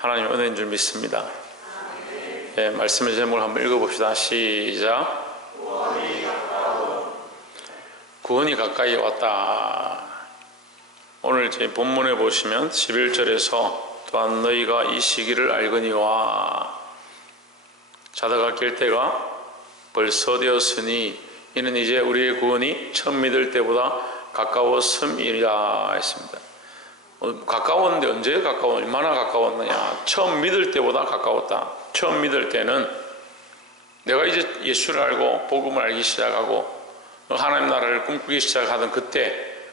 하나님 은혜인 줄 믿습니다. 예, 말씀의 제목을 한번 읽어봅시다. 시작. 구원이 가까이 왔다. 오늘 제 본문에 보시면 11절에서 또한 너희가 이 시기를 알거니와 자다가 깰 때가 벌써 되었으니 이는 이제 우리의 구원이 처음 믿을 때보다 가까웠음이라 했습니다. 가까웠는데 언제 얼마나 가까웠느냐? 처음 믿을 때보다 가까웠다. 처음 믿을 때는 내가 이제 예수를 알고 복음을 알기 시작하고 하나님 나라를 꿈꾸기 시작하던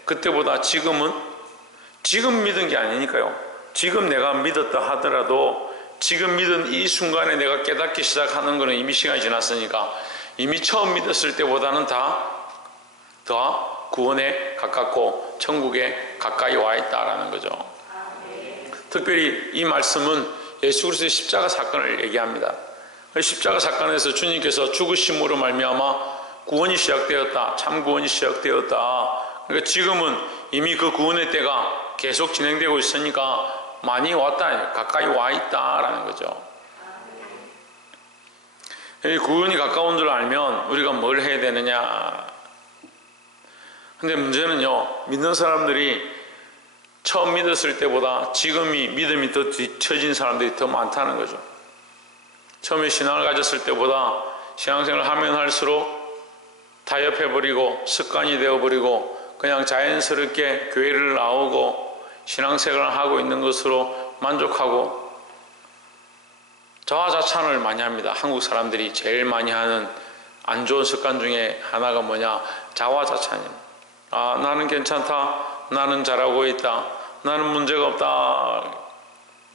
그때보다 지금 믿은 게 아니니까요. 지금 내가 믿었다 하더라도 지금 믿은 이 순간에 내가 깨닫기 시작하는 것은 이미 시간이 지났으니까 이미 처음 믿었을 때보다는 더 구원에 가깝고 천국에 가까이 와 있다라는 거죠. 특별히 이 말씀은 예수 그리스도의 십자가 사건을 얘기합니다. 십자가 사건에서 주님께서 죽으심으로 말미암아 구원이 시작되었다. 참 구원이 시작되었다. 그러니까 지금은 이미 그 구원의 때가 계속 진행되고 있으니까 많이 왔다, 가까이 와 있다라는 거죠. 구원이 가까운 줄 알면 우리가 뭘 해야 되느냐? 근데 문제는요, 믿는 사람들이 처음 믿었을 때보다 지금이 믿음이 더 뒤처진 사람들이 더 많다는 거죠. 처음에 신앙을 가졌을 때보다 신앙생활을 하면 할수록 타협해버리고 습관이 되어버리고 그냥 자연스럽게 교회를 나오고 신앙생활을 하고 있는 것으로 만족하고 자화자찬을 많이 합니다. 한국 사람들이 제일 많이 하는 안 좋은 습관 중에 하나가 뭐냐? 자화자찬입니다. 아, 나는 괜찮다. 나는 잘하고 있다. 나는 문제가 없다.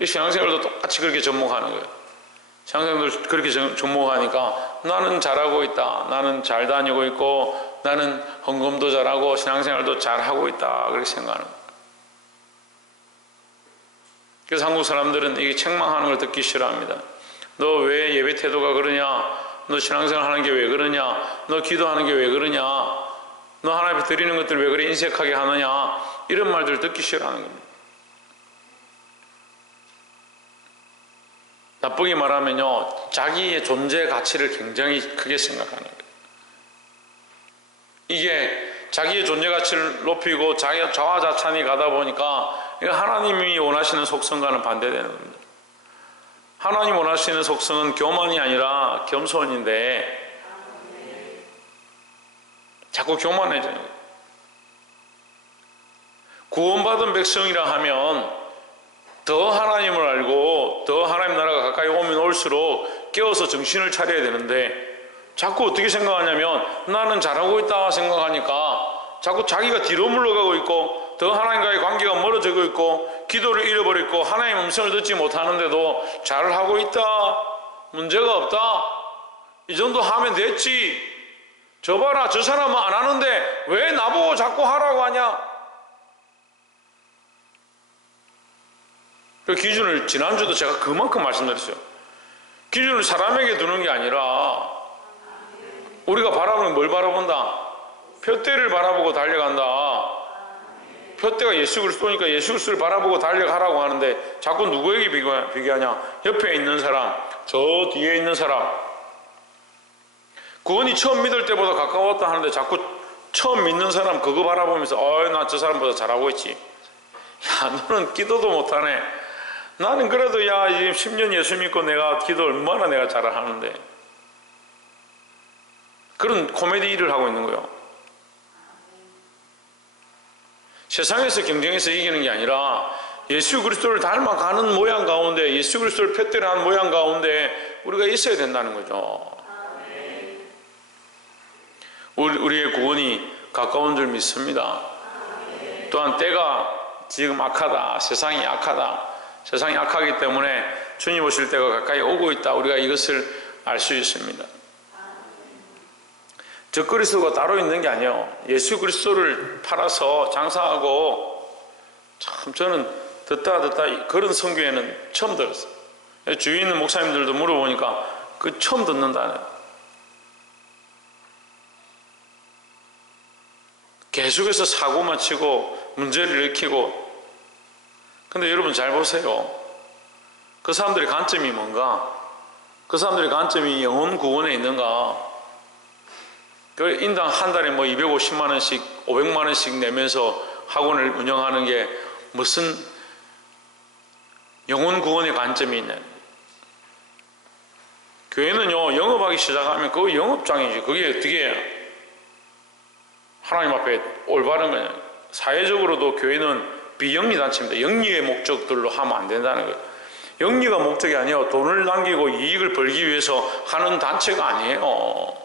이 신앙생활도 똑같이 그렇게 접목하는 거예요. 신앙생활도 그렇게 접목하니까 나는 잘하고 있다. 나는 잘 다니고 있고 나는 헌금도 잘하고 신앙생활도 잘하고 있다. 그렇게 생각하는 거예요. 그래서 한국 사람들은 이게 책망하는 걸 듣기 싫어합니다. 너 왜 예배 태도가 그러냐? 너 신앙생활 하는 게 왜 그러냐? 너 기도하는 게 왜 그러냐? 너 하나님 앞에 드리는 것들 왜 그래 인색하게 하느냐? 이런 말들을 듣기 싫어하는 겁니다. 나쁘게 말하면요, 자기의 존재 가치를 굉장히 크게 생각하는 거예요. 이게 자기의 존재 가치를 높이고 자기가 자화자찬이 가다 보니까 하나님이 원하시는 속성과는 반대되는 겁니다. 하나님 원하시는 속성은 교만이 아니라 겸손인데 자꾸 교만해져요. 구원받은 백성이라 하면 더 하나님을 알고 더 하나님 나라가 가까이 오면 올수록 깨어서 정신을 차려야 되는데 자꾸 어떻게 생각하냐면 나는 잘하고 있다 생각하니까 자꾸 자기가 뒤로 물러가고 있고 더 하나님과의 관계가 멀어지고 있고 기도를 잃어버리고 하나님의 음성을 듣지 못하는데도 잘하고 있다, 문제가 없다, 이 정도 하면 됐지, 저 봐라 저 사람은 안 하는데 왜 나보고 자꾸 하라고 하냐. 그 기준을 지난주도 제가 그만큼 말씀드렸어요. 기준을 사람에게 두는 게 아니라 우리가 바라보는 뭘 바라본다? 표대를 바라보고 달려간다. 표대가 예수 그리스도니까 예수 그리스도를 바라보고 달려가라고 하는데 자꾸 누구에게 비교하냐? 옆에 있는 사람, 저 뒤에 있는 사람. 구원이 처음 믿을 때보다 가까웠다 하는데 자꾸 처음 믿는 사람 그거 바라보면서 나 저 사람보다 잘하고 있지. 야, 너는 기도도 못하네. 나는 그래도 야, 10년 예수 믿고 내가 기도 얼마나 내가 잘하는데. 그런 코미디 일을 하고 있는 거예요. 세상에서 경쟁해서 이기는 게 아니라 예수 그리스도를 닮아가는 모양 가운데, 예수 그리스도를 표대로 한 모양 가운데 우리가 있어야 된다는 거죠. 우리의 구원이 가까운 줄 믿습니다. 또한 때가 지금 악하다. 세상이 악하다. 세상이 악하기 때문에 주님 오실 때가 가까이 오고 있다. 우리가 이것을 알 수 있습니다. 저 그리스도가 따로 있는 게 아니에요. 예수 그리스도를 팔아서 장사하고, 참 저는 듣다 그런 성경에는 처음 들었어요. 주위에 있는 목사님들도 물어보니까 그 처음 듣는다는. 계속해서 사고만 치고 문제를 일으키고. 근데 여러분 잘 보세요. 그 사람들의 관점이 뭔가? 그 사람들의 관점이 영혼 구원에 있는가? 그 인당 한 달에 뭐 250만 원씩 500만 원씩 내면서 학원을 운영하는 게 무슨 영혼 구원의 관점이 있는? 교회는요, 영업하기 시작하면 그거 영업장이지. 그게 어떻게 하나님 앞에 올바른 거냐? 사회적으로도 교회는 비영리 단체입니다. 영리의 목적들로 하면 안 된다는 거예요. 영리가 목적이 아니에요. 돈을 남기고 이익을 벌기 위해서 하는 단체가 아니에요.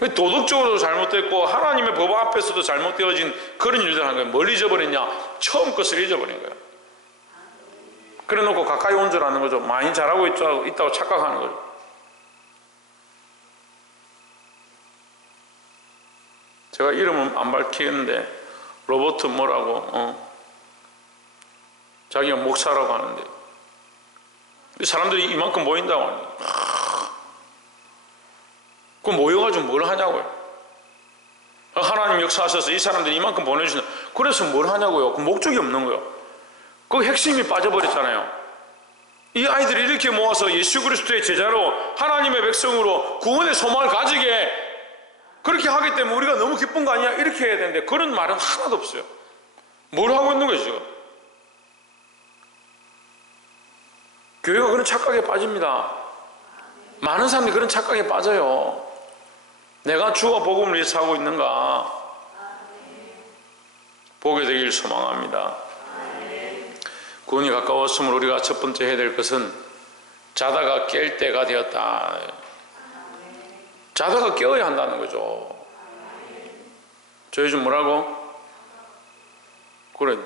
도덕적으로도 잘못됐고 하나님의 법 앞에서도 잘못되어진 그런 일들을 하는 거예요. 뭘 잊어버렸냐? 처음 것을 잊어버린 거예요. 그래 놓고 가까이 온 줄 아는 거죠. 많이 잘하고 있다고 착각하는 거죠. 제가 이름은 안 밝히겠는데 로버트 뭐라고 자기가 목사라고 하는데 사람들이 이만큼 모인다고 하니 그럼 모여가지고 뭘 하냐고요. 하나님 역사하셔서 이 사람들이 이만큼 보내주신다. 그래서 뭘 하냐고요. 그 목적이 없는 거예요. 그 핵심이 빠져버렸잖아요. 이 아이들이 이렇게 모아서 예수 그리스도의 제자로 하나님의 백성으로 구원의 소망을 가지게 그렇게 하기 때문에 우리가 너무 기쁜 거 아니야? 이렇게 해야 되는데 그런 말은 하나도 없어요. 뭘 하고 있는 거예요 지금? 교회가 그런 착각에 빠집니다. 많은 사람들이 그런 착각에 빠져요. 내가 주와 복음을 위해서 하고 있는가? 보게 되길 소망합니다. 구원이 가까웠으므로 우리가 첫 번째 해야 될 것은 자다가 깰 때가 되었다. 자다가 깨어야 한다는 거죠. 저 요즘 뭐라고? 그래,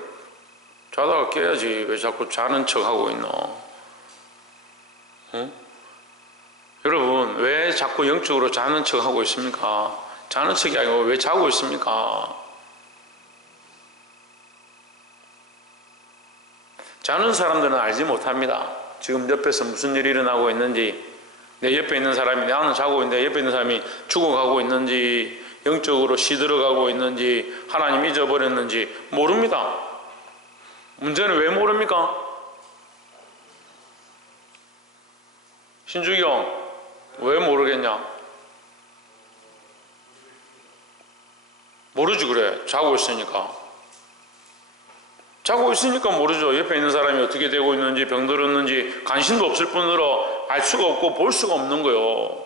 자다가 깨야지. 왜 자꾸 자는 척 하고 있노? 응? 여러분, 왜 자꾸 영적으로 자는 척 하고 있습니까? 자는 척이 아니고 왜 자고 있습니까? 자는 사람들은 알지 못합니다. 지금 옆에서 무슨 일이 일어나고 있는지, 내 옆에 있는 사람이 나는 자고 있는데 옆에 있는 사람이 죽어가고 있는지, 영적으로 시들어가고 있는지, 하나님 잊어버렸는지 모릅니다. 문제는 왜 모릅니까? 신주기 형, 왜 모르겠냐? 모르지 그래. 자고 있으니까. 자고 있으니까 모르죠. 옆에 있는 사람이 어떻게 되고 있는지, 병들었는지 관심도 없을 뿐더러 알 수가 없고 볼 수가 없는 거예요.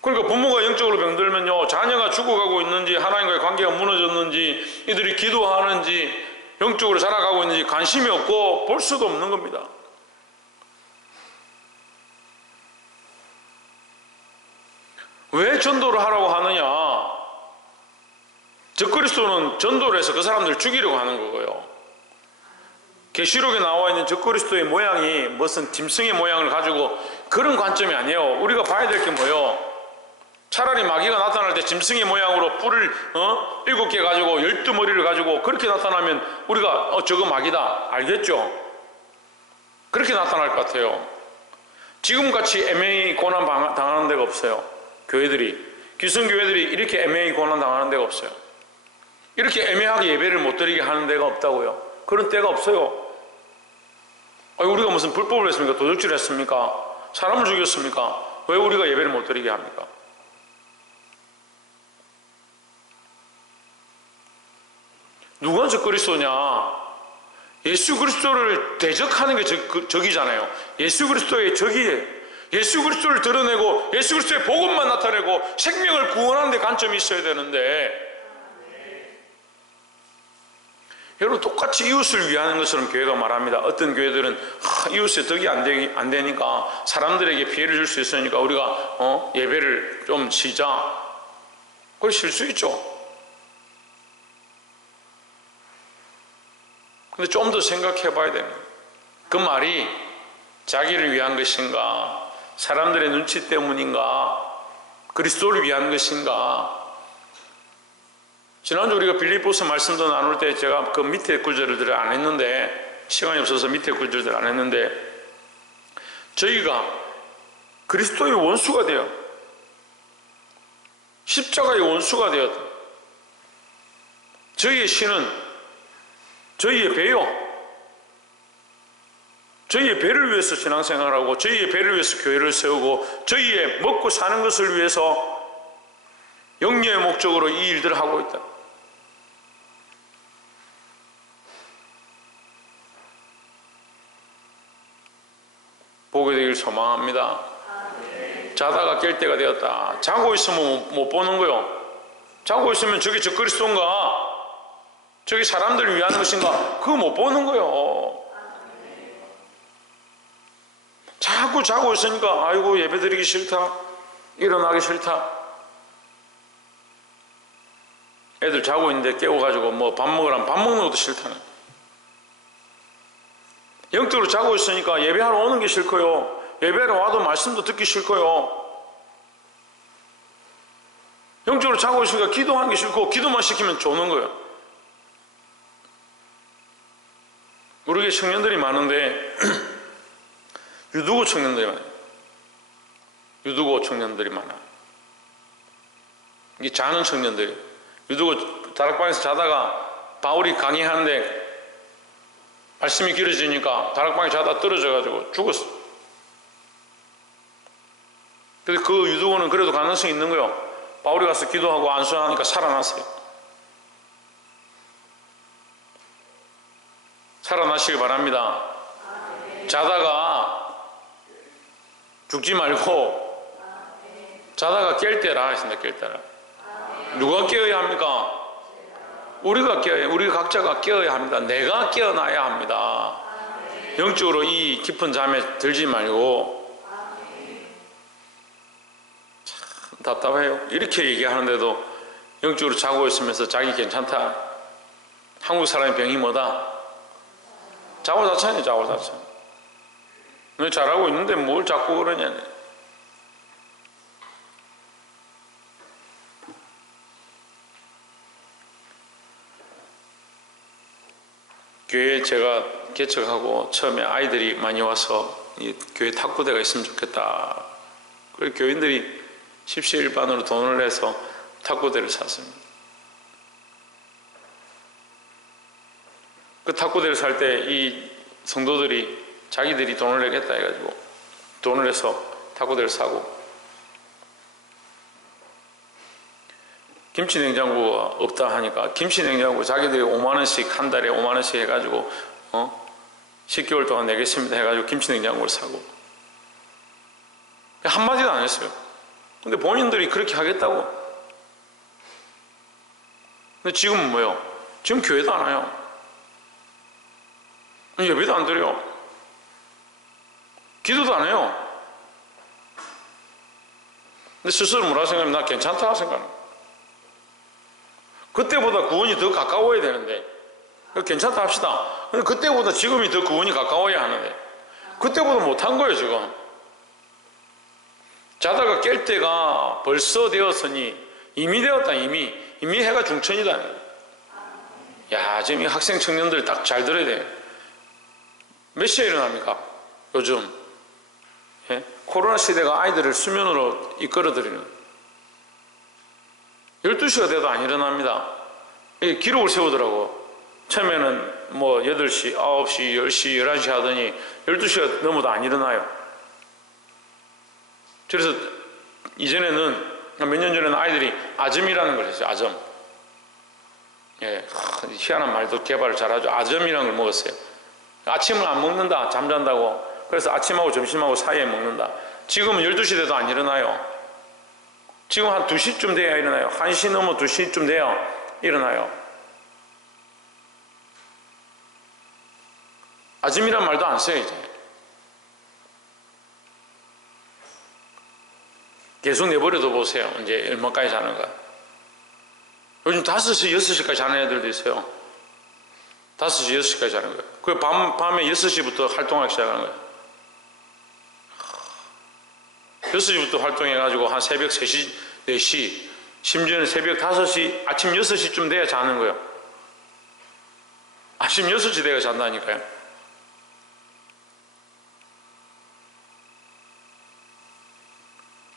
그러니까 부모가 영적으로 병들면요, 자녀가 죽어가고 있는지, 하나님과의 관계가 무너졌는지, 이들이 기도하는지, 영적으로 자라가고 있는지 관심이 없고 볼 수도 없는 겁니다. 왜 전도를 하라고 하느냐? 적그리스도는 전도를 해서 그 사람들을 죽이려고 하는 거고요. 계시록에 나와 있는 적그리스도의 모양이 무슨 짐승의 모양을 가지고 그런 관점이 아니에요. 우리가 봐야 될 게 뭐예요? 차라리 마귀가 나타날 때 짐승의 모양으로 뿔을 7개 가지고 12머리를 가지고 그렇게 나타나면 우리가 저거 마귀다 알겠죠? 그렇게 나타날 것 같아요. 지금같이 애매히 고난 당하는 데가 없어요. 교회들이, 기성교회들이 이렇게 애매히 고난 당하는 데가 없어요. 이렇게 애매하게 예배를 못 드리게 하는 데가 없다고요. 그런 때가 없어요. 우리가 무슨 불법을 했습니까? 도둑질을 했습니까? 사람을 죽였습니까? 왜 우리가 예배를 못 드리게 합니까? 누가 적그리스도냐? 예수 그리스도를 대적하는 게 적이잖아요. 예수 그리스도의 적이에요. 예수 그리스도를 드러내고 예수 그리스도의 복음만 나타내고 생명을 구원하는 데 관점이 있어야 되는데, 여러분 똑같이 이웃을 위하는 것처럼 교회가 말합니다. 어떤 교회들은 이웃의 덕이 안 되니까 사람들에게 피해를 줄 수 있으니까 우리가 예배를 좀 쉬자. 그걸 쉴 수 있죠. 근데 좀 더 생각해 봐야 됩니다. 그 말이 자기를 위한 것인가, 사람들의 눈치 때문인가, 그리스도를 위한 것인가. 지난주 우리가 빌립보서 말씀도 나눌 때 제가 그 밑에 구절들을 안 했는데, 시간이 없어서 밑에 구절들을 안 했는데, 저희가 그리스도의 원수가 되어 십자가의 원수가 되었다. 저희의 신은, 저희의 배요, 저희의 배를 위해서 신앙생활하고 저희의 배를 위해서 교회를 세우고 저희의 먹고 사는 것을 위해서 영리의 목적으로 이 일들을 하고 있다. 보게 되길 소망합니다. 자다가 깰 때가 되었다. 자고 있으면 못 보는 거요. 자고 있으면 저게 저 그리스도인가? 저게 사람들을 위한 것인가? 그거 못 보는 거요. 자꾸 자고 있으니까 아이고 예배드리기 싫다, 일어나기 싫다. 애들 자고 있는데 깨워가지고 뭐 밥 먹으라면 밥 먹는 것도 싫다네. 영적으로 자고 있으니까 예배하러 오는 게 싫고요, 예배하러 와도 말씀도 듣기 싫고요, 영적으로 자고 있으니까 기도하는 게 싫고 기도만 시키면 조는 거예요. 우리 교회 청년들이 많은데 유두고 청년들이 많아요. 유두고 청년들이 많아. 이게 자는 청년들이. 유두고 다락방에서 자다가 바울이 강의하는데 말씀이 길어지니까 다락방에 자다 떨어져가지고 죽었어. 근데 그 유두고는 그래도 가능성이 있는 거예요. 바울이 가서 기도하고 안수하니까 살아났어요. 살아나시길 바랍니다. 자다가 죽지 말고 자다가 깰 때라 했습니다. 깰 때라. 누가 깨어야 합니까? 우리가 깨어야, 우리 각자가 깨어야 합니다. 내가 깨어나야 합니다. 영적으로 이 깊은 잠에 들지 말고. 참 답답해요. 이렇게 얘기하는데도 영적으로 자고 있으면서 자기 괜찮다. 한국 사람의 병이 뭐다? 자고자찬이에요. 자고자찬. 너 잘하고 있는데 뭘 자꾸 그러냐. 교회 제가 개척하고 처음에 아이들이 많이 와서 이 교회 탁구대가 있으면 좋겠다. 그래서 교인들이 십시일반으로 돈을 내서 탁구대를 샀습니다. 그 탁구대를 살 때 이 성도들이 자기들이 돈을 내겠다 해가지고 돈을 내서 탁구대를 사고, 김치냉장고가 없다 하니까 김치냉장고 자기들이 5만원씩 한 달에 5만원씩 해가지고 10개월 동안 내겠습니다 해가지고 김치냉장고를 사고, 한마디도 안 했어요. 근데 본인들이 그렇게 하겠다고. 근데 지금은 뭐예요? 지금 교회도 안 와요. 예배도 안 드려요. 기도도 안 해요. 근데 스스로 뭐라 생각하면 나 괜찮다 생각합니다. 그때보다 구원이 더 가까워야 되는데, 괜찮다 합시다. 근데 그때보다 지금이 더 구원이 가까워야 하는데, 그때보다 못한 거예요 지금. 자다가 깰 때가 벌써 되었으니 이미 되었다. 이미 해가 중천이다. 야, 지금 이 학생 청년들 딱 잘 들어야 돼. 몇 시에 일어납니까 요즘? 예? 코로나 시대가 아이들을 수면으로 이끌어들이는, 12시가 돼도 안 일어납니다. 기록을 세우더라고. 처음에는 뭐 8시, 9시, 10시, 11시 하더니 12시가 넘어도 안 일어나요. 그래서 이전에는, 몇 년 전에는 아이들이 아점이라는 걸 했어요. 아점. 예, 희한한 말도 개발을 잘하죠. 아점이라는 걸 먹었어요. 아침을 안 먹는다, 잠잔다고. 그래서 아침하고 점심하고 사이에 먹는다. 지금은 12시 돼도 안 일어나요. 지금 한 2시쯤 돼야 일어나요. 1시 넘어 2시쯤 돼야 일어나요. 아침이란 말도 안 써요 이제. 계속 내버려둬 보세요. 이제 얼마까지 자는가. 요즘 5시, 6시까지 자는 애들도 있어요. 5시, 6시까지 자는 거예요. 그 밤에 6시부터 활동하기 시작하는 거예요. 6시부터 활동해가지고 한 새벽 3시, 4시, 심지어는 새벽 5시, 아침 6시쯤 돼야 자는 거예요. 아침 6시 돼야 잔다니까요.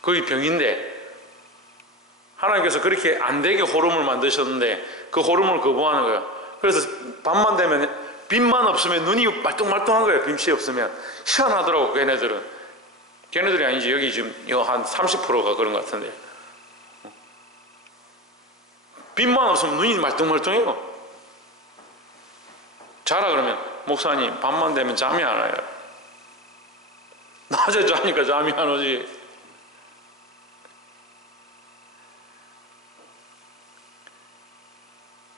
그게 병인데, 하나님께서 그렇게 안 되게 호름을 만드셨는데 그 호름을 거부하는 거예요. 그래서 밤만 되면 빛만 없으면 눈이 말똥말똥한 거예요. 빛이 없으면. 희한하더라고. 걔네들이 아니지. 여기 지금 한 30%가 그런 것 같은데. 빛만 없으면 눈이 말똥말똥해요. 자라 그러면 목사님 밤만 되면 잠이 안 와요. 낮에 자니까 잠이 안 오지.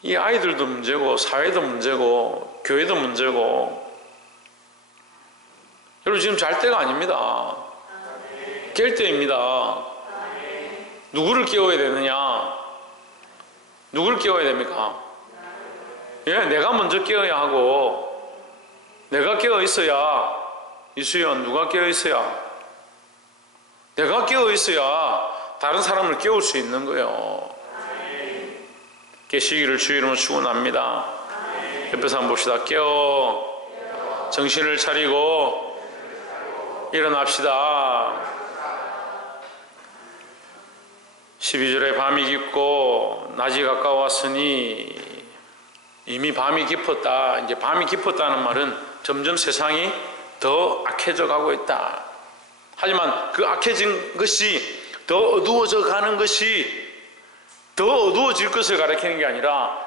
이 아이들도 문제고 사회도 문제고 교회도 문제고. 여러분 지금 잘 때가 아닙니다. 깰 때입니다. 누구를 깨워야 되느냐? 누구를 깨워야 됩니까? 예, 내가 먼저 깨어야 하고, 내가 깨어 있어야, 이수연, 누가 깨어 있어야? 내가 깨어 있어야 다른 사람을 깨울 수 있는 거예요. 깨시기를 주 이름으로 축원합니다. 옆에서 한번 봅시다. 깨어 정신을 차리고 일어납시다. 12절에 밤이 깊고 낮이 가까웠으니, 이미 밤이 깊었다. 이제 밤이 깊었다는 말은 점점 세상이 더 악해져 가고 있다. 하지만 그 악해진 것이 더 어두워져 가는 것이 더 어두워질 것을 가리키는 게 아니라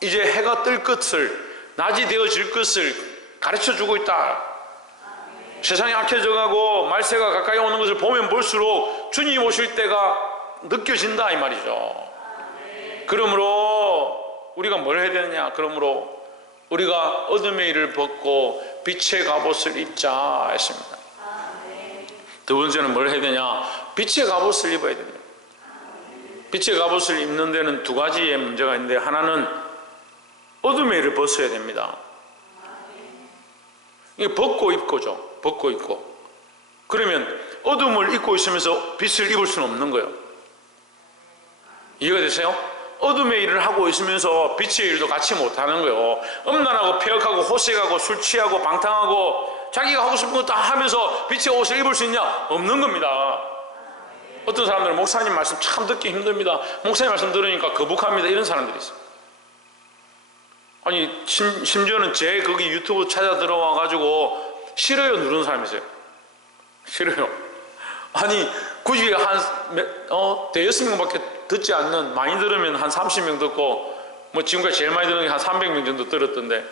이제 해가 뜰 것을, 낮이 되어질 것을 가르쳐 주고 있다. 세상이 악해져 가고 말세가 가까이 오는 것을 보면 볼수록 주님 오실 때가 느껴진다 이 말이죠. 그러므로 우리가 뭘 해야 되느냐? 그러므로 우리가 어둠의 일을 벗고 빛의 갑옷을 입자 했습니다. 두 번째는 뭘 해야 되냐? 빛의 갑옷을 입어야 됩니다. 빛의 갑옷을 입는 데는 두 가지의 문제가 있는데, 하나는 어둠의 일을 벗어야 됩니다. 이게 벗고 입고죠. 벗고 입고. 그러면 어둠을 입고 있으면서 빛을 입을 수는 없는 거예요. 이해가 되세요? 어둠의 일을 하고 있으면서 빛의 일도 같이 못하는 거예요. 음란하고 폐역하고 호색하고 술 취하고 방탕하고 자기가 하고 싶은 거 다 하면서 빛의 옷을 입을 수 있냐? 없는 겁니다. 어떤 사람들은 목사님 말씀 참 듣기 힘듭니다. 목사님 말씀 들으니까 거북합니다. 이런 사람들이 있어요. 아니 심지어는 제 거기 유튜브 찾아 들어와 가지고 싫어요 누르는 사람이 있어요. 싫어요. 아니 굳이 대여섯 명밖에 듣지 않는, 많이 들으면 한 30명 듣고, 뭐 지금까지 제일 많이 들은 게 한 300명 정도 들었던데,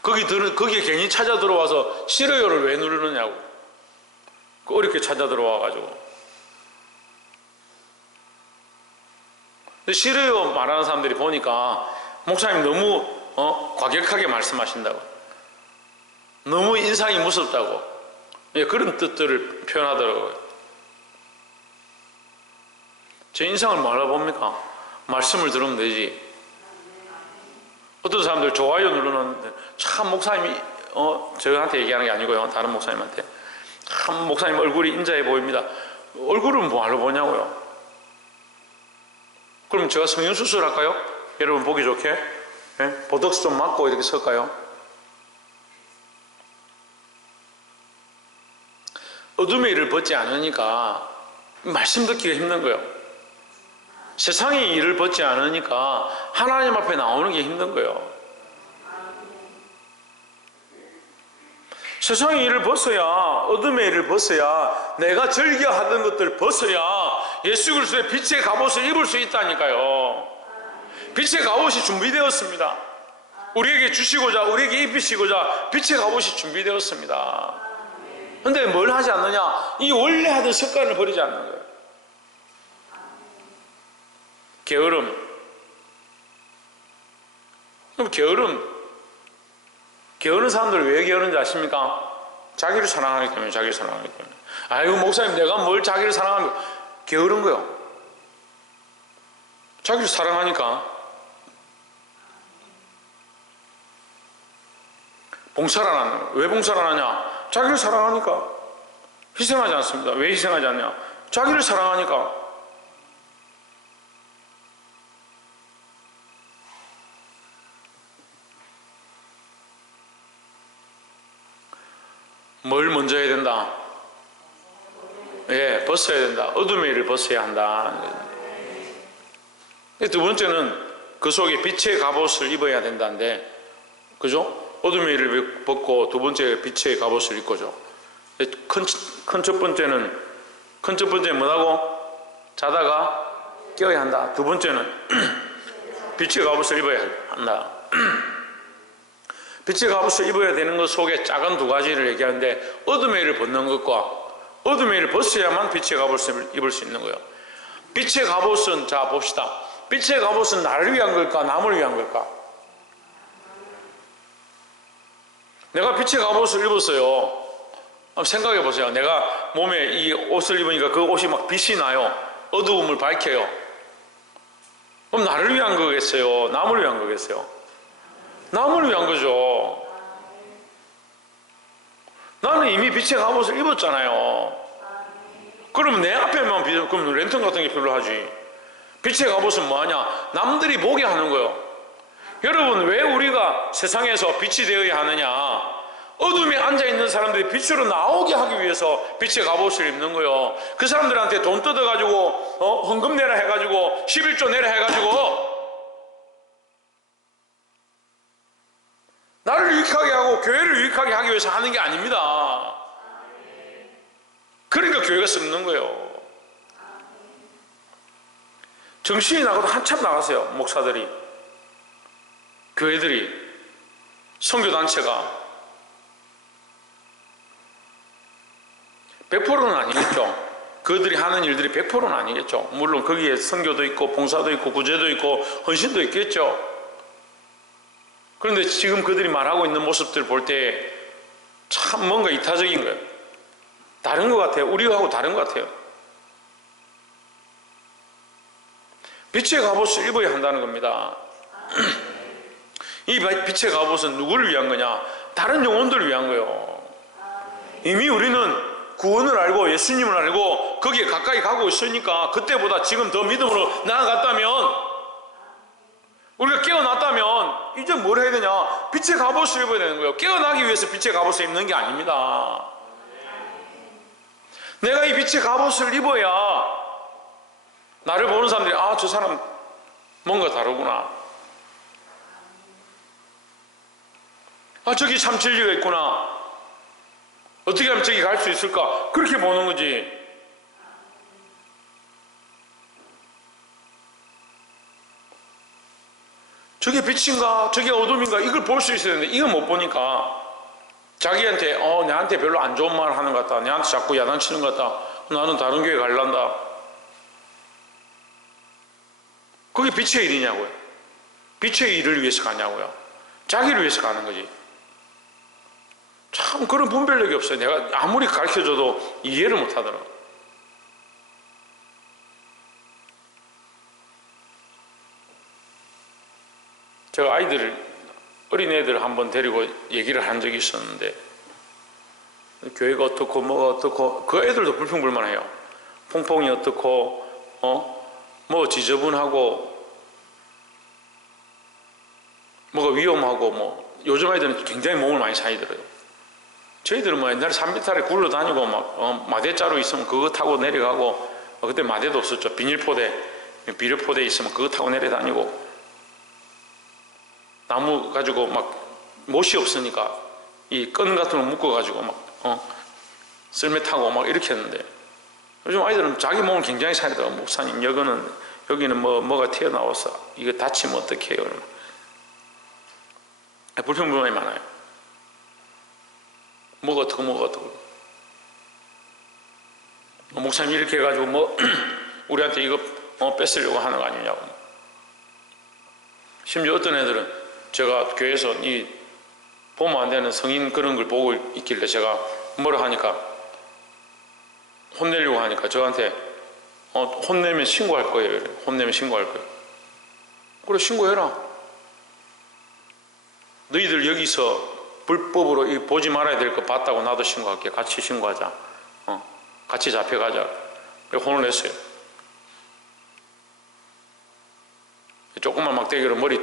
거기에 괜히 찾아 들어와서 싫어요를 왜 누르느냐고. 어렵게 찾아 들어와 가지고. 싫어요 말하는 사람들이 보니까 목사님 너무 과격하게 말씀하신다고, 너무 인상이 무섭다고, 그런 뜻들을 표현하더라고요. 제 인상을 뭐 알아봅니까? 말씀을 들으면 되지. 어떤 사람들 좋아요 누르는데, 참 목사님이 저한테 얘기하는 게 아니고요, 다른 목사님한테, 참 목사님 얼굴이 인자해 보입니다. 얼굴은 뭐하러 보냐고요. 그럼 제가 성형수술 할까요? 여러분 보기 좋게? 예? 보톡스 좀 맞고 이렇게 설까요? 어둠의 일을 벗지 않으니까 말씀 듣기가 힘든 거예요. 세상의 일을 벗지 않으니까 하나님 앞에 나오는 게 힘든 거예요. 세상의 일을 벗어야, 어둠의 일을 벗어야, 내가 즐겨 하던 것들을 벗어야 예수 그리스도의 빛의 갑옷을 입을 수 있다니까요. 빛의 갑옷이 준비되었습니다. 우리에게 주시고자, 우리에게 입히시고자 빛의 갑옷이 준비되었습니다. 그런데 뭘 하지 않느냐? 이 원래 하던 습관을 버리지 않는 거예요. 게으름. 그럼 게으른 사람들 왜 게으른지 아십니까? 자기를 사랑하기 때문에, 자기를 사랑하기 때문에. 아이고 목사님 내가 뭘 자기를 사랑하면, 게으른 거요. 자기를 사랑하니까. 봉사를 안 하는 거예요. 왜 봉사를 안 하냐? 자기를 사랑하니까. 희생하지 않습니다. 왜 희생하지 않냐? 자기를 사랑하니까. 뭘 먼저 해야 된다? 예, 벗어야 된다. 어둠의 일을 벗어야 한다. 두 번째는 그 속에 빛의 갑옷을 입어야 된다는데, 그죠? 어둠의 일을 벗고 두 번째 빛의 갑옷을 입고죠. 큰 첫 번째는 뭐라고? 자다가 깨어야 한다. 두 번째는 빛의 갑옷을 입어야 한다. 빛의 갑옷을 입어야 되는 것 속에 작은 두 가지를 얘기하는데, 어둠의 일을 벗는 것과 어둠의 일을 벗어야만 빛의 갑옷을 입을 수 있는 거예요. 빛의 갑옷은, 자 봅시다. 빛의 갑옷은 나를 위한 걸까, 남을 위한 걸까? 내가 빛의 갑옷을 입었어요. 한번 생각해 보세요. 내가 몸에 이 옷을 입으니까 그 옷이 막 빛이 나요. 어두움을 밝혀요. 그럼 나를 위한 거겠어요? 남을 위한 거겠어요? 남을 위한 거죠. 나는 이미 빛의 갑옷을 입었잖아요. 그러면 내 앞에만 그럼 랜턴 같은 게 필요하지. 빛의 갑옷은 뭐하냐? 남들이 보게 하는 거예요. 여러분, 왜 우리가 세상에서 빛이 되어야 하느냐? 어둠에 앉아있는 사람들이 빛으로 나오게 하기 위해서 빛의 갑옷을 입는 거예요. 그 사람들한테 돈 뜯어가지고 헌금 내라 해가지고 11조 내라 해가지고 나를 유익하게 하고 교회를 유익하게 하기 위해서 하는 게 아닙니다. 그러니까 교회가 썩는 거예요. 정신이 나가도 한참 나가세요. 목사들이, 교회들이, 선교단체가 100%는 아니겠죠. 그들이 하는 일들이 100%는 아니겠죠. 물론 거기에 선교도 있고 봉사도 있고 구제도 있고 헌신도 있겠죠. 그런데 지금 그들이 말하고 있는 모습들 볼 때 참 뭔가 이타적인 거예요. 다른 것 같아요. 우리하고 다른 것 같아요. 빛의 갑옷을 입어야 한다는 겁니다. 이 빛의 갑옷은 누구를 위한 거냐? 다른 영혼들을 위한 거예요. 이미 우리는 구원을 알고 예수님을 알고 거기에 가까이 가고 있으니까 그때보다 지금 더 믿음으로 나아갔다면, 우리가 깨어났다면 이제 뭘 해야 되냐? 빛의 갑옷을 입어야 되는 거예요. 깨어나기 위해서 빛의 갑옷을 입는 게 아닙니다. 내가 이 빛의 갑옷을 입어야 나를 보는 사람들이 아, 저 사람 뭔가 다르구나. 아, 저기 참 진리가 있구나. 어떻게 하면 저기 갈 수 있을까? 그렇게 보는 거지. 저게 빛인가? 저게 어둠인가? 이걸 볼 수 있어야 되는데 이걸 못 보니까 자기한테 내한테 별로 안 좋은 말 하는 것 같다. 내한테 자꾸 야단치는 것 같다. 나는 다른 교회 갈란다. 그게 빛의 일이냐고요. 빛의 일을 위해서 가냐고요. 자기를 위해서 가는 거지. 참 그런 분별력이 없어요. 내가 아무리 가르쳐줘도 이해를 못 하더라고요. 제가 어린애들 한번 데리고 얘기를 한 적이 있었는데, 교회가 어떻고 뭐가 어떻고, 그 애들도 불평불만해요. 퐁퐁이 어떻고 뭐 지저분하고 뭐가 위험하고 뭐. 요즘 아이들은 굉장히 몸을 많이 사이더라고요. 저희들은 뭐 옛날에 산비탈에 굴러다니고 막 마대자루 있으면 그거 타고 내려가고, 그때 마대도 없었죠. 비료포대 있으면 그거 타고 내려다니고, 나무 가지고 막 못이 없으니까 이 끈 같은 거 묶어가지고 막 썰매 타고 막 이렇게 했는데, 요즘 아이들은 자기 몸을 굉장히 사이더라고요. 목사님, 여기는 뭐가 튀어나와서 이거 다치면 어떻게 해요? 불평불만이 많아요. 뭐가 어떻고 목사님 이렇게 해가지고 뭐 우리한테 이거 뺏으려고 하는 거 아니냐고. 심지어 어떤 애들은 제가 교회에서 이 보면 안 되는 성인 그런 걸 보고 있길래 제가 뭐라 하니까, 혼내려고 하니까 저한테 혼내면 신고할 거예요. 혼내면 신고할 거예요. 그래, 신고해라. 너희들 여기서 불법으로 보지 말아야 될 거 봤다고 나도 신고할게. 같이 신고하자. 같이 잡혀가자. 혼을 냈어요. 조그만 막대기로 머리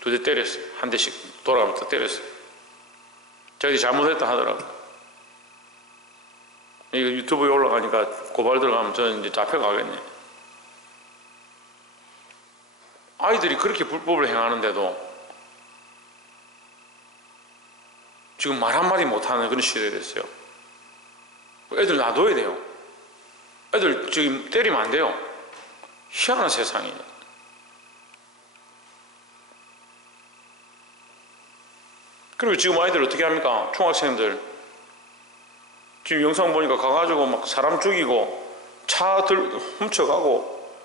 2대 때렸어요. 한 대씩 돌아가면서 때렸어요. 자기 잘못했다 하더라고요. 이거 유튜브에 올라가니까 고발 들어가면 저는 이제 잡혀가겠네. 아이들이 그렇게 불법을 행하는데도 지금 말 한마디 못하는 그런 시대가 됐어요. 애들 놔둬야 돼요. 애들 지금 때리면 안 돼요. 희한한 세상이에요. 그리고 지금 아이들 어떻게 합니까? 중학생들 지금 영상 보니까 가가지고 막 사람 죽이고 차들 훔쳐가고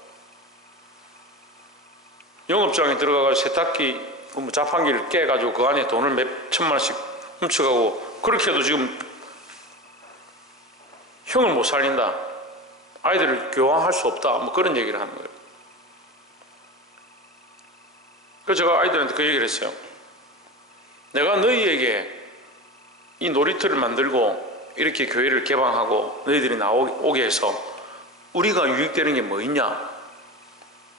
영업장에 들어가가지고 세탁기 자판기를 깨가지고 그 안에 돈을 몇 천만 원씩 훔쳐가고 그렇게 해도 지금 형을 못 살린다. 아이들을 교화할 수 없다. 뭐 그런 얘기를 하는 거예요. 그래서 제가 아이들한테 그 얘기를 했어요. 내가 너희에게 이 놀이터를 만들고 이렇게 교회를 개방하고 너희들이 나오게 해서 우리가 유익되는 게 뭐 있냐?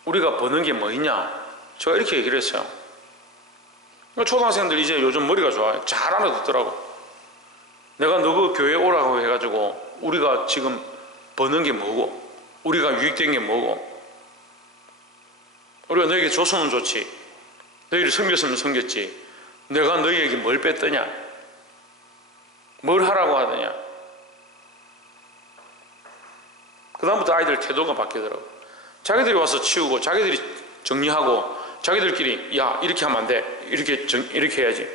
우리가 버는 게 뭐 있냐? 제가 이렇게 얘기를 했어요. 초등학생들 이제 요즘 머리가 좋아요. 잘 알아듣더라고. 내가 너그 교회 오라고 해가지고 우리가 지금 버는 게 뭐고 우리가 유익된 게 뭐고 우리가 너에게 줬으면 좋지 너희를 섬겼으면 섬겼지 내가 너희에게 뭘 뺐더냐 뭘 하라고 하더냐. 그 다음부터 아이들 태도가 바뀌더라고. 자기들이 와서 치우고 자기들이 정리하고 자기들끼리 야 이렇게 하면 안 돼 이렇게 해야지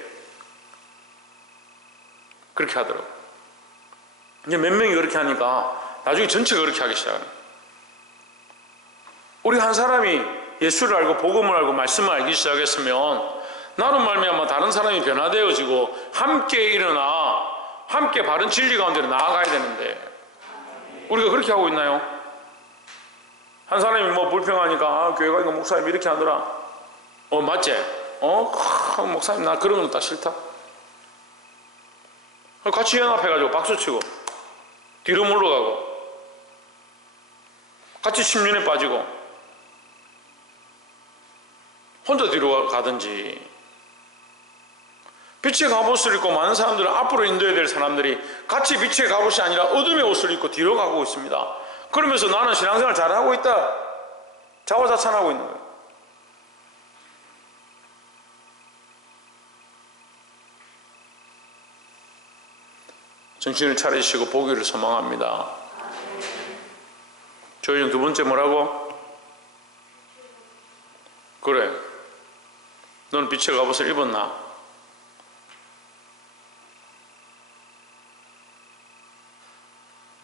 그렇게 하더라고. 이제 몇 명이 그렇게 하니까 나중에 전체가 그렇게 하기 시작하는. 우리 한 사람이 예수를 알고 복음을 알고 말씀을 알기 시작했으면 나로 말미암아 다른 사람이 변화되어지고 함께 일어나 함께 바른 진리 가운데로 나아가야 되는데 우리가 그렇게 하고 있나요? 한 사람이 뭐 불평하니까 교회 가니까 목사님 이렇게 하더라. 맞지? 목사님 나 그런 건 딱 싫다. 같이 연합해가지고 박수치고 뒤로 물러가고 같이 심륜에 빠지고 혼자 뒤로 가든지. 빛의 갑옷을 입고 많은 사람들은 앞으로 인도해야 될 사람들이 같이 빛의 갑옷이 아니라 어둠의 옷을 입고 뒤로 가고 있습니다. 그러면서 나는 신앙생활 잘하고 있다 자화자찬하고 있는 거예요. 정신을 차리시고 보기를 소망합니다. 조혜정 두 번째 뭐라고? 그래 너는 빛의 갑옷을 입었나?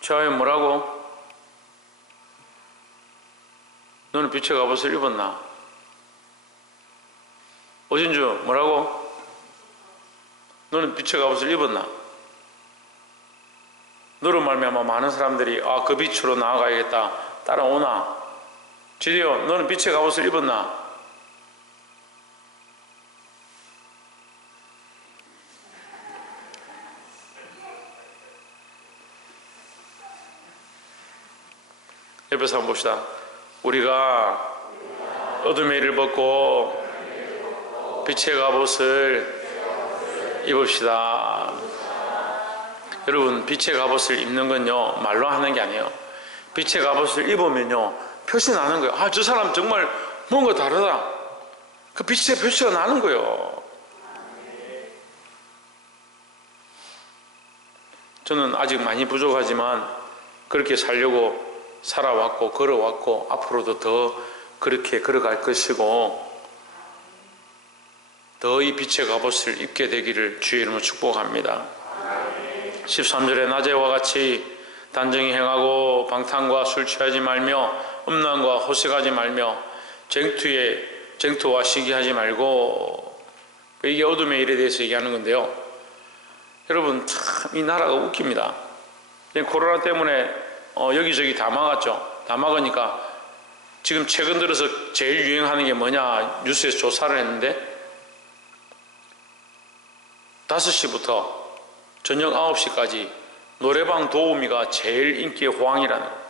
최하연 뭐라고? 너는 빛의 갑옷을 입었나? 오진주 뭐라고? 너는 빛의 갑옷을 입었나? 너로 말미암아 많은 사람들이 그 빛으로 나아가야겠다 따라오나? 지디오 너는 빛의 갑옷을 입었나? 옆에서 한번 봅시다. 우리가 어둠의 일을 벗고 빛의 갑옷을 입읍시다. 여러분 빛의 갑옷을 입는 건요 말로 하는 게 아니에요. 빛의 갑옷을 입으면요 표시 나는 거예요. 저 사람 정말 뭔가 다르다. 그 빛의 표시가 나는 거예요. 저는 아직 많이 부족하지만 그렇게 살려고 살아왔고 걸어왔고 앞으로도 더 그렇게 걸어갈 것이고 더 이 빛의 갑옷을 입게 되기를 주의 이름으로 축복합니다. 13절에 낮에와 같이 단정히 행하고 방탕과 술 취하지 말며 음란과 호색하지 말며 쟁투와 시기하지 말고 이게 어둠의 일에 대해서 얘기하는 건데요. 여러분 참 이 나라가 웃깁니다. 코로나 때문에 여기저기 다 막았죠. 다 막으니까 지금 최근 들어서 제일 유행하는 게 뭐냐 뉴스에서 조사를 했는데 5시부터 저녁 9시까지 노래방 도우미가 제일 인기의 호황이라는 거예요.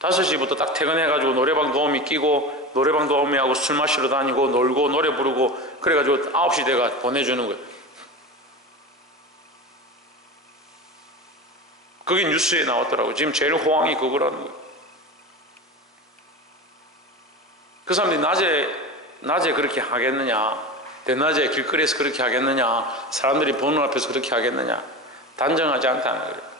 5시부터 딱 퇴근해가지고 노래방 도우미 끼고 노래방 도우미하고 술 마시러 다니고 놀고 노래 부르고 그래가지고 9시 돼가 보내주는 거예요. 그게 뉴스에 나왔더라고요. 지금 제일 호황이 그거라는 거예요. 그 사람들이 낮에 그렇게 하겠느냐? 대낮에 길거리에서 그렇게 하겠느냐? 사람들이 보는 앞에서 그렇게 하겠느냐? 단정하지 않다는 거예요.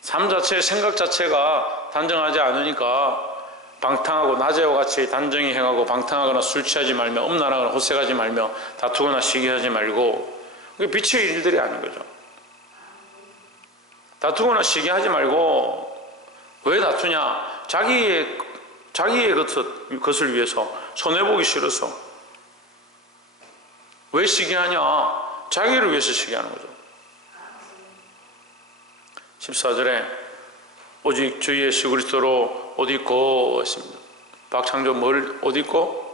삶 자체, 생각 자체가 단정하지 않으니까 방탕하고 낮에와 같이 단정히 행하고 방탕하거나 술 취하지 말며 음란하거나 호색하지 말며 다투거나 시기하지 말고, 그게 빛의 일들이 아닌 거죠. 다투거나 시기하지 말고. 왜 다투냐? 자기의 것을 위해서, 손해보기 싫어서. 왜 시기하냐? 자기를 위해서 시기하는 거죠. 14절에 오직 주 예수 그리스도로 옷 입고 했습니다. 박창조 뭘 옷 입고?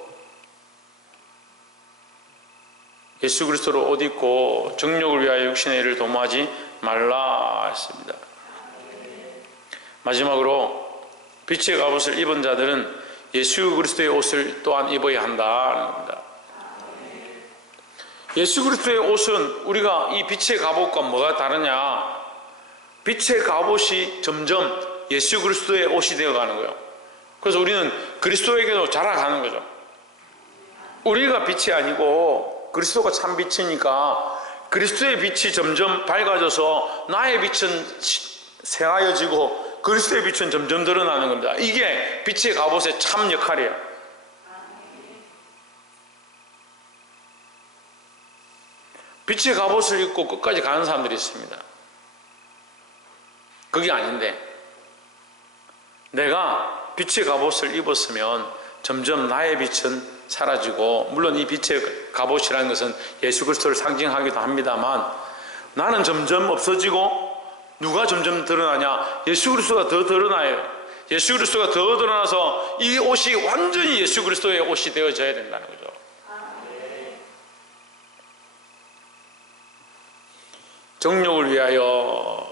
예수 그리스도로 옷 입고 정욕을 위하여 육신의 일을 도모하지 말라 했습니다. 마지막으로 빛의 갑옷을 입은 자들은 예수 그리스도의 옷을 또한 입어야 한다는 겁니다. 예수 그리스도의 옷은 우리가 이 빛의 갑옷과 뭐가 다르냐? 빛의 갑옷이 점점 예수 그리스도의 옷이 되어가는 거예요. 그래서 우리는 그리스도에게도 자라가는 거죠. 우리가 빛이 아니고 그리스도가 참 빛이니까 그리스도의 빛이 점점 밝아져서 나의 빛은 새하여지고 그리스도의 빛은 점점 드러나는 겁니다. 이게 빛의 갑옷의 참 역할이에요. 빛의 갑옷을 입고 끝까지 가는 사람들이 있습니다. 그게 아닌데, 내가 빛의 갑옷을 입었으면 점점 나의 빛은 사라지고, 물론 이 빛의 갑옷이라는 것은 예수 그리스도를 상징하기도 합니다만, 나는 점점 없어지고 누가 점점 드러나냐? 예수 그리스도가 더 드러나요. 예수 그리스도가 더 드러나서 이 옷이 완전히 예수 그리스도의 옷이 되어져야 된다는 거죠. 정욕을 위하여,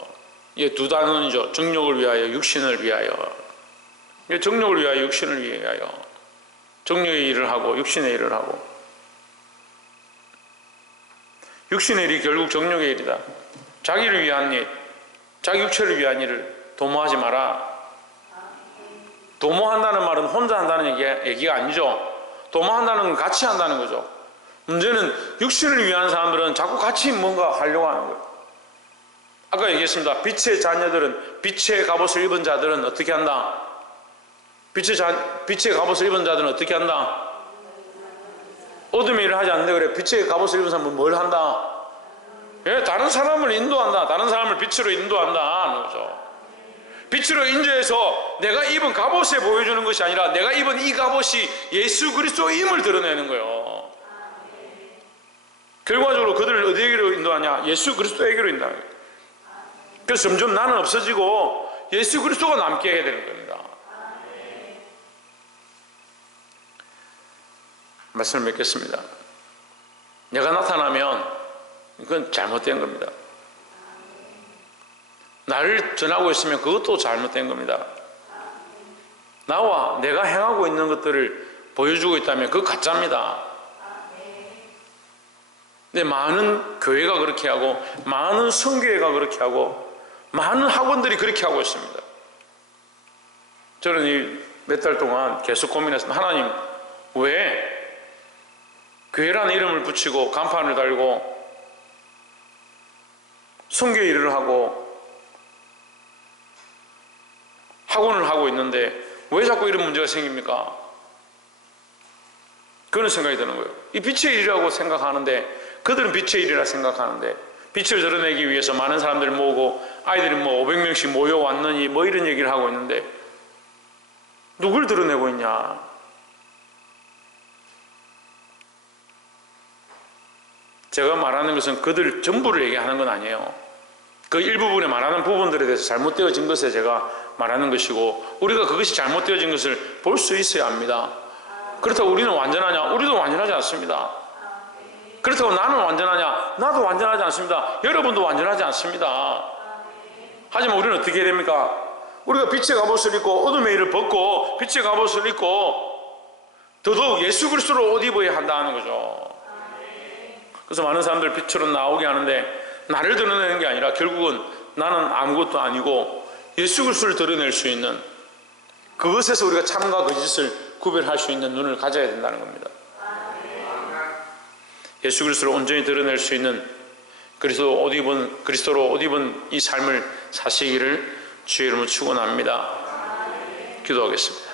이게 두 단어이죠. 정욕을 위하여, 육신을 위하여. 정욕을 위하여, 육신을 위하여. 정욕의 일을 하고 육신의 일을 하고. 육신의 일이 결국 정욕의 일이다. 자기를 위한 일, 자기 육체를 위한 일을 도모하지 마라. 도모한다는 말은 혼자 한다는 얘기가 아니죠. 도모한다는 건 같이 한다는 거죠. 문제는 육신을 위한 사람들은 자꾸 같이 뭔가 하려고 하는 거예요. 아까 얘기했습니다. 빛의 자녀들은, 빛의 갑옷을 입은 자들은 어떻게 한다? 빛의 갑옷을 입은 자들은 어떻게 한다? 어둠의 일을 하지 않는데 그래. 빛의 갑옷을 입은 사람은 뭘 한다? 예, 다른 사람을 인도한다. 다른 사람을 빛으로 인도한다 하는 거죠. 빛으로 인도해서 내가 입은 갑옷에 보여주는 것이 아니라 내가 입은 이 갑옷이 예수 그리스도임을 드러내는 거예요. 결과적으로 그들을 어디에게로 인도하냐? 예수 그리스도에게로 인도하는 거예요. 그래서 점점 나는 없어지고 예수 그리스도가 남게 해야 되는 겁니다. 말씀을 맺겠습니다. 내가 나타나면 그건 잘못된 겁니다. 나를 전하고 있으면 그것도 잘못된 겁니다. 나와 내가 행하고 있는 것들을 보여주고 있다면 그거 가짜입니다. 근데 많은 교회가 그렇게 하고 많은 선교회가 그렇게 하고 많은 학원들이 그렇게 하고 있습니다. 저는 이 몇 달 동안 계속 고민했습니다. 하나님, 왜 교회라는 이름을 붙이고 간판을 달고 선교 일을 하고 학원을 하고 있는데 왜 자꾸 이런 문제가 생깁니까? 그런 생각이 드는 거예요. 이 빛의 일이라고 생각하는데, 그들은 빛의 일이라 생각하는데, 빛을 드러내기 위해서 많은 사람들을 모으고 아이들이 500명씩 모여왔느니 이런 얘기를 하고 있는데 누굴 드러내고 있냐? 제가 말하는 것은 그들 전부를 얘기하는 건 아니에요. 그 일부분에 말하는 부분들에 대해서 잘못되어진 것에 제가 말하는 것이고, 우리가 그것이 잘못되어진 것을 볼 수 있어야 합니다. 그렇다고 우리는 완전하냐? 우리도 완전하지 않습니다. 그렇다고 나는 완전하냐? 나도 완전하지 않습니다. 여러분도 완전하지 않습니다. 하지만 우리는 어떻게 해야 됩니까? 우리가 빛의 갑옷을 입고 어둠의 일을 벗고 빛의 갑옷을 입고 더더욱 예수 그리스도로 옷 입어야 한다는 거죠. 그래서 많은 사람들 빛으로 나오게 하는데, 나를 드러내는 게 아니라 결국은 나는 아무것도 아니고 예수 그리스도를 드러낼 수 있는, 그것에서 우리가 참과 거짓을 구별할 수 있는 눈을 가져야 된다는 겁니다. 예수 그리스도를 온전히 드러낼 수 있는 그리스도로 옷 입은 이 삶을 사시기를 주의 이름으로 축원합니다. 기도하겠습니다.